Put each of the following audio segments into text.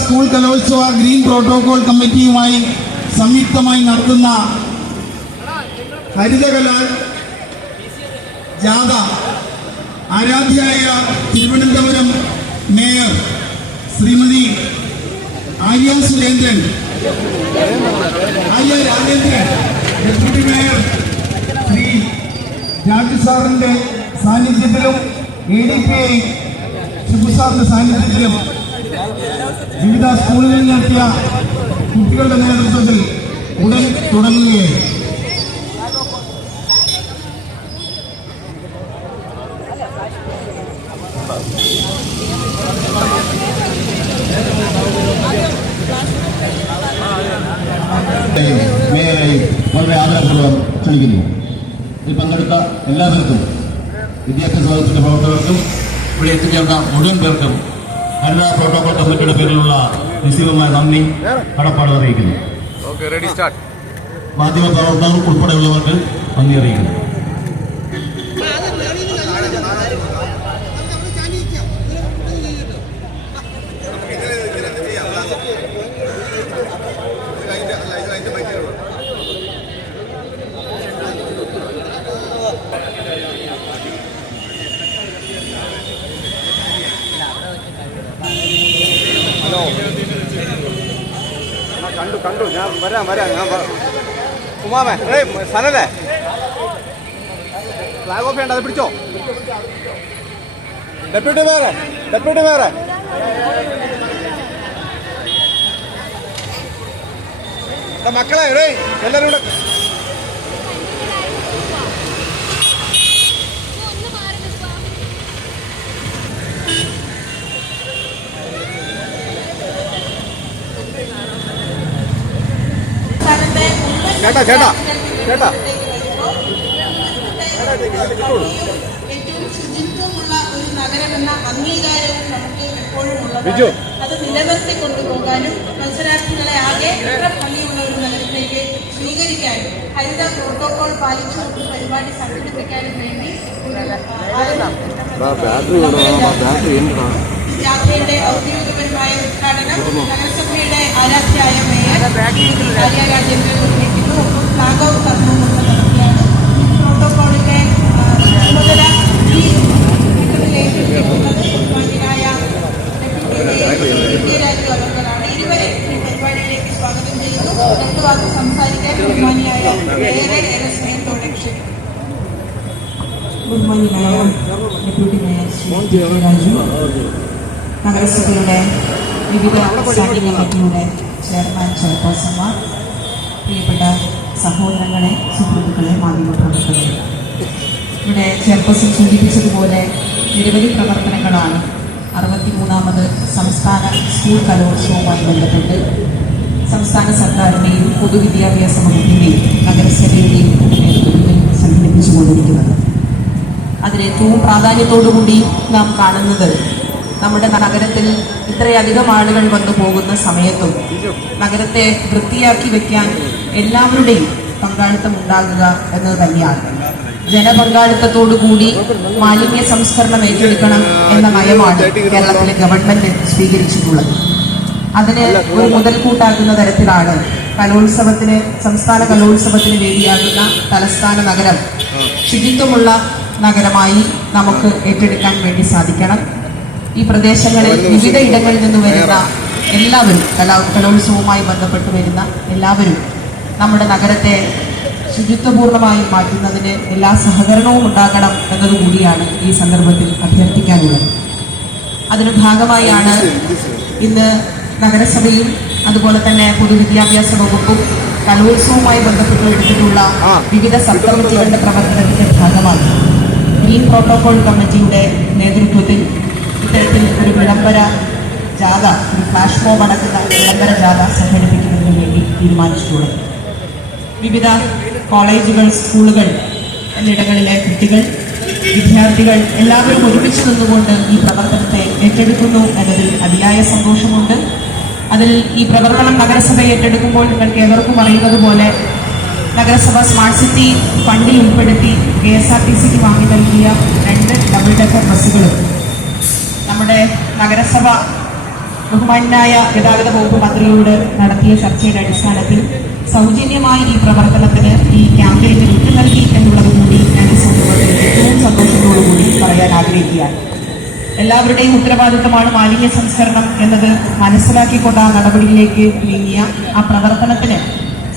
School കലോത്സവ green protocol കമ്മിറ്റിയുമായി സംയുക്തമായി നടത്തുന്ന ഹരിതകല ജാഥ ആരാധ്യയായ Thiruvananthapuram mayor Shrimati Arya Rajendran, deputy mayor Shri Raju സാറിന്റെ സാന്നിധ്യത്തിലും ADPI ശിബു സാറിന്റെ സാന്നിധ്യത്തിലും വിവിധ സ്കൂളുകളിൽ നടത്തിയ കുട്ടികളുടെ നേതൃത്വത്തിൽ ഉടൻ തുടങ്ങുകയായി. മേയറെയും വളരെ ആദരപൂർവ്വം ക്ഷണിക്കുന്നു. ഇതിൽ പങ്കെടുത്ത എല്ലാവർക്കും, വിദ്യാഭ്യാസ വകുപ്പിന്റെ പ്രവർത്തകർക്കും ഇവിടെ എത്തിച്ചേർന്ന മുഴുവൻ പേർക്കും ഹരിത പ്രോട്ടോകോൾ കമ്മിറ്റിയുടെ പേരിലുള്ള നിശ്ചിതമായ നന്ദി കടപ്പാട് അറിയിക്കുന്നു. മാധ്യമ പ്രവർത്തകർ ഉൾപ്പെടെയുള്ളവർക്ക് നന്ദി അറിയിക്കുന്നു. കണ്ടു ഞാൻ വരാം ഞാൻ ഉമാമേ സനല്ലേ ഫ്ലാഗ് ഓഫ് ചെയ്യണ്ട, അത് പിടിച്ചോ. ഡെപ്യൂട്ടി മേയറെ മക്കളെ എല്ലാവരും കൂടെ ചേട്ടാ ഏറ്റവും ശുചിത്വമുള്ള ഒരു നഗരമെന്ന അംഗീകാരവും നമുക്ക് എപ്പോഴും ഉള്ളത്. അത് നിലനിർത്തി കൊണ്ടുപോകാനും മത്സരാർത്ഥികളെ ആകെ എത്ര ഭംഗിയുള്ള ഒരു നഗരത്തിലേക്ക് സ്വീകരിക്കാനും ഹരിത പ്രോട്ടോകോൾ പാലിച്ചുകൊണ്ട് പരിപാടി സംഘടിപ്പിക്കാനും വേണ്ടി ജാഥയുടെ ഔദ്യോഗികപരമായ ഉദ്ഘാടനം നഗരസഭയുടെ ആരാധ്യയായ മേയർ ആര്യ രാജേന്ദ്രൻ നിർവഹിക്കുന്നു. ഒപ്പം ഫ്ലാഗ് ഓഫ് കർമ്മവും നടത്തിയാണ്. പ്രോട്ടോകോളിന്റെ ചുമതല ഈ ഘട്ടത്തിലേക്ക് ബഹുമാന്യനായ ഡെപ്യൂട്ടി രാജു അവർക്കലാണ്. ഇരുവരെ ഈ പരിപാടിയിലേക്ക് സ്വാഗതം ചെയ്യുന്നു. രണ്ടു വാക്ക് സംസാരിക്കാൻ ബഹുമാനിയായ ഏറെ സ്നേഹത്തോടെ ക്ഷണിക്കുന്നു. ബഹുമാന്യനായ ഡെപ്യൂട്ടി മേയർ ശ്രീ രാജു, നഗരസഭയുടെ വിവിധ സ്റ്റാൻഡിംഗ് കമ്മിറ്റിയുടെ ചെയർമാൻ, ചെയർപേഴ്സൺമാർ, പ്രിയപ്പെട്ട സഹോദരങ്ങളെ, സുഹൃത്തുക്കളെ, മാധ്യമപ്രവർത്തകരെ, ഇവിടെ ചെയർപേഴ്സൺ സൂചിപ്പിച്ചതുപോലെ നിരവധി പ്രവർത്തനങ്ങളാണ് 63ാമത് സംസ്ഥാന സ്കൂൾ കലോത്സവവുമായി ബന്ധപ്പെട്ട് സംസ്ഥാന സർക്കാരിൻ്റെയും പൊതുവിദ്യാഭ്യാസ വകുപ്പിൻ്റെയും നഗരസഭയുടെയും നേതൃത്വത്തിൽ സംഘടിപ്പിച്ചുകൊണ്ടിരിക്കുന്നത്. അതിലേറ്റവും പ്രാധാന്യത്തോടുകൂടി നാം കാണുന്നത് നമ്മുടെ നഗരത്തിൽ ഇത്രയധികം ആളുകൾ വന്നു പോകുന്ന സമയത്തും നഗരത്തെ വൃത്തിയാക്കി വെക്കാൻ എല്ലാവരുടെയും പങ്കാളിത്തം ഉണ്ടാകുക എന്നത് തന്നെയാണ്. ജനപങ്കാളിത്തത്തോടുകൂടി മാലിന്യ സംസ്കരണം ഏറ്റെടുക്കണം എന്ന നയമാണ് കേരളത്തിലെ ഗവൺമെന്റ് സ്വീകരിച്ചിട്ടുള്ളത്. അതിന് ഒരു മുതൽക്കൂട്ടാക്കുന്ന തരത്തിലാണ് സംസ്ഥാന കലോത്സവത്തിന് വേദിയാകുന്ന തലസ്ഥാന നഗരം ശുചിത്വമുള്ള നഗരമായി നമുക്ക് ഏറ്റെടുക്കാൻ വേണ്ടി സാധിക്കണം. ഈ പ്രദേശങ്ങളിൽ വിവിധ ഇടങ്ങളിൽ നിന്ന് വരുന്ന എല്ലാവരും, കലോത്സവവുമായി ബന്ധപ്പെട്ട് വരുന്ന എല്ലാവരും നമ്മുടെ നഗരത്തെ ശുചിത്വപൂർണമായി മാറ്റുന്നതിന് എല്ലാ സഹകരണവും ഉണ്ടാകണം എന്നതുകൂടിയാണ് ഈ സന്ദർഭത്തിൽ അഭ്യർത്ഥിക്കാനുള്ളത്. അതിന് ഭാഗമായാണ് ഇന്ന് നഗരസഭയും അതുപോലെ തന്നെ പൊതുവിദ്യാഭ്യാസ വകുപ്പും കലോത്സവവുമായി ബന്ധപ്പെട്ട് എടുത്തിട്ടുള്ള വിവിധ സബ് കമ്മിറ്റികളുടെ പ്രവർത്തനത്തിന്റെ ഭാഗമായി ഗ്രീൻ പ്രോട്ടോകോൾ കമ്മിറ്റിയുടെ നേതൃത്വത്തിൽ ഇത്തരത്തിൽ ഒരു വിളംബര ജാഥ, ഒരു ഫ്ലാഷ് മോബ് അടക്കുന്ന വിളംബര ജാഥ സംഘടിപ്പിക്കുന്നതിന് വേണ്ടി തീരുമാനിച്ചിട്ടുള്ളത്. വിവിധ കോളേജുകൾ, സ്കൂളുകൾ എന്നിടങ്ങളിലെ കുട്ടികൾ, വിദ്യാർത്ഥികൾ എല്ലാവരും ഒരുമിച്ച് നിന്നുകൊണ്ട് ഈ പ്രവർത്തനത്തെ ഏറ്റെടുക്കുന്നു എന്നതിൽ അതിയായ സന്തോഷമുണ്ട്. അതിൽ ഈ പ്രവർത്തനം നഗരസഭ ഏറ്റെടുക്കുമ്പോൾ നിങ്ങൾക്ക് ഏവർക്കും അറിയുന്നത് പോലെ നഗരസഭ സ്മാർട്ട് സിറ്റി ഫണ്ടിൽ ഉൾപ്പെടുത്തി KSRTCക്ക് വാങ്ങി നൽകിയ 2 ഡബിൾ ഡെക്കർ ബസ്സുകളും നമ്മുടെ നഗരസഭ ബഹുമാനായ ഗതാഗത വകുപ്പ് മന്ത്രിയോട് നടത്തിയ ചർച്ചയുടെ അടിസ്ഥാനത്തിൽ സൗജന്യമായി ഈ പ്രവർത്തനത്തിന് ഈ ക്യാമ്പയിന് വിട്ടു നൽകി എന്നുള്ളത് കൂടി ഞാൻ ഈ സന്ദർഭത്തിൽ ഏറ്റവും സന്തോഷത്തോടുകൂടി പറയാൻ ആഗ്രഹിക്കുകയാണ്. എല്ലാവരുടെയും ഉത്തരവാദിത്തമാണ് മാലിന്യ സംസ്കരണം എന്നത് മനസ്സിലാക്കിക്കൊണ്ട് ആ നടപടിയിലേക്ക് നീങ്ങിയ ആ പ്രവർത്തനത്തിന്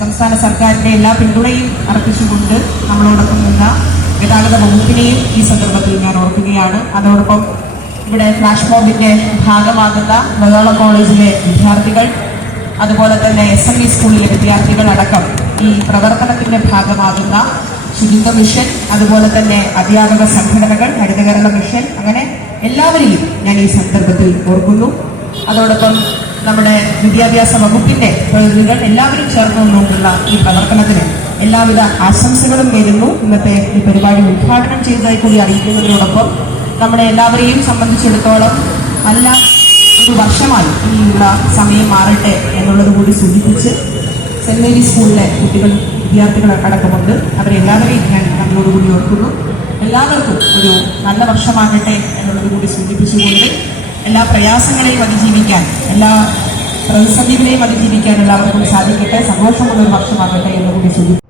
സംസ്ഥാന സർക്കാരിന്റെ എല്ലാ പിന്തുണയും അർപ്പിച്ചുകൊണ്ട് നമ്മളോടൊപ്പം നിന്ന ഗതാഗത വകുപ്പിനെയും ഈ സന്ദർഭത്തിൽ ഞാൻ ഓർക്കുകയാണ്. അതോടൊപ്പം ഇവിടെ ഫ്ലാഷ് മോബിന്റെ ഭാഗമാകുന്ന ബഹള കോളേജിലെ വിദ്യാർത്ഥികൾ, അതുപോലെ തന്നെ SME സ്കൂളിലെ വിദ്യാർത്ഥികൾ അടക്കം ഈ പ്രവർത്തനത്തിന്റെ ഭാഗമാകുന്ന ശുചിത്വ മിഷൻ, അതുപോലെ തന്നെ അധ്യാപക സംഘടനകൾ, ഹരിതകേരള മിഷൻ, അങ്ങനെ എല്ലാവരെയും ഞാൻ ഈ സന്ദർഭത്തിൽ ഓർക്കുന്നു. അതോടൊപ്പം നമ്മുടെ വിദ്യാഭ്യാസ വകുപ്പിന്റെ പ്രതിനിധികൾ എല്ലാവരും ചേർന്നുകൊണ്ടുള്ള ഈ പ്രവർത്തനത്തിന് എല്ലാവിധ ആശംസകളും നേരുന്നു. ഇന്നത്തെ ഈ പരിപാടി ഉദ്ഘാടനം ചെയ്തതായി കൂടി അറിയിക്കുന്നതിനോടൊപ്പം നമ്മുടെ എല്ലാവരെയും സംബന്ധിച്ചിടത്തോളം നല്ല ഒരു വർഷമായി ഇനിയുള്ള സമയം മാറട്ടെ എന്നുള്ളത് കൂടി സൂചിപ്പിച്ച് സെന്റ് മേരീസ് സ്കൂളിലെ കുട്ടികൾ, വിദ്യാർത്ഥികൾ അടക്കമുണ്ട്. അവരെല്ലാവരെയും ഞാൻ നമ്മളോടുകൂടി ഓർക്കുന്നു. എല്ലാവർക്കും ഒരു നല്ല വർഷമാകട്ടെ എന്നുള്ളത് കൂടി സൂചിപ്പിച്ചുകൊണ്ട് എല്ലാ പ്രയാസങ്ങളെയും അതിജീവിക്കാൻ, എല്ലാ പ്രതിസന്ധികളെയും അതിജീവിക്കാൻ എല്ലാവർക്കും സാധിക്കട്ടെ, സന്തോഷമുള്ള ഒരു വർഷമാകട്ടെ എന്നുകൂടി സൂചിപ്പിച്ചു.